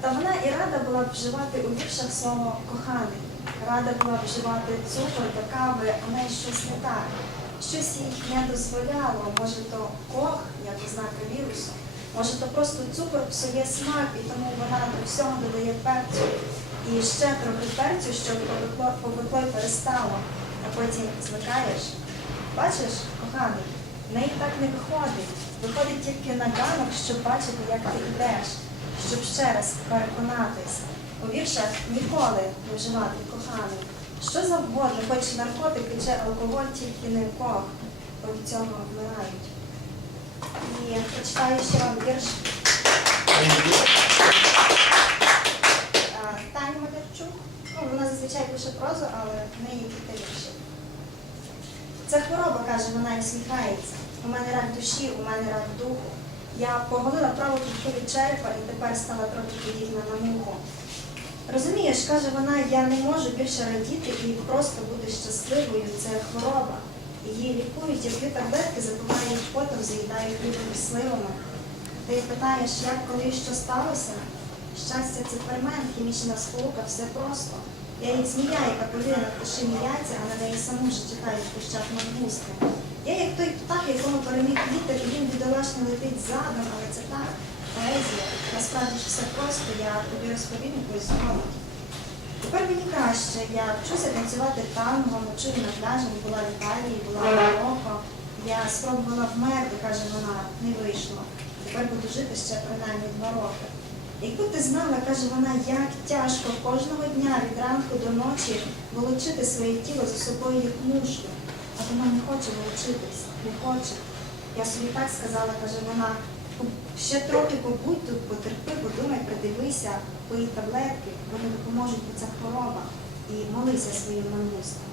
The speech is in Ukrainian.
Та вона і рада була б вживати у віршах слово коханий. Рада була б вживати цукор до кави, а неї щось не так. Щось їй не дозволяло, може то кох, як ознака вірусу, може то просто цукор псує смак, і тому вона до всього додає перцю. І ще трохи перцю, щоб повикло перестало, а потім звикаєш. Бачиш, коханий, в неї так не виходить. Виходить тільки на ганок, щоб бачити, як ти йдеш, щоб ще раз переконатись. У віршах ніколи не вживати коханий. Що завгодно, хоч наркотики чи алкоголь, тільки не кох, бо від цього вмирають. І прочитаю ще вам вірш е, Тані Мадерчук. Ну, вона зазвичай пише прозу, але в неї кілька віршів. Це хвороба, каже вона і сміхається. У мене рак душі, у мене рак духу. Я поголила праву кільку від черепа і тепер стала трохи подібна на муху. Розумієш, каже вона, я не можу більше радіти і просто бути щасливою. Це хвороба. Її лікують, і п'ю таблетки, запивають потом, заїдають хлібом сливами. Ти питаєш, як коли що сталося? Щастя це фермент, хімічна сполука, все просто. Я як змія, яка полює на пташині яйця, а на неї саму ж чекають кущах мангусти. Я як той якому переміг вітер, і він бідолашно летить задом, але це так, поезія. Насправді ж все просто, я тобі розповім якоюсь згодом. Тепер мені краще. Я вчуся танцювати танго, ночую на пляжі, була в Італії, була в Марокко. Я спробувала вмерти, каже вона, не вийшло. Тепер буду жити ще принаймні два роки. Якби ти знала, каже вона, як тяжко кожного дня від ранку до ночі волочити своє тіло за собою як мушлю. Вона не хоче волочитись, не хоче. Я собі так сказала, каже вона, ще трохи побудь тут, потерпи, подумай, придивися, пий таблетки, вони допоможуть, бо це хвороба. І молися своїм намистом.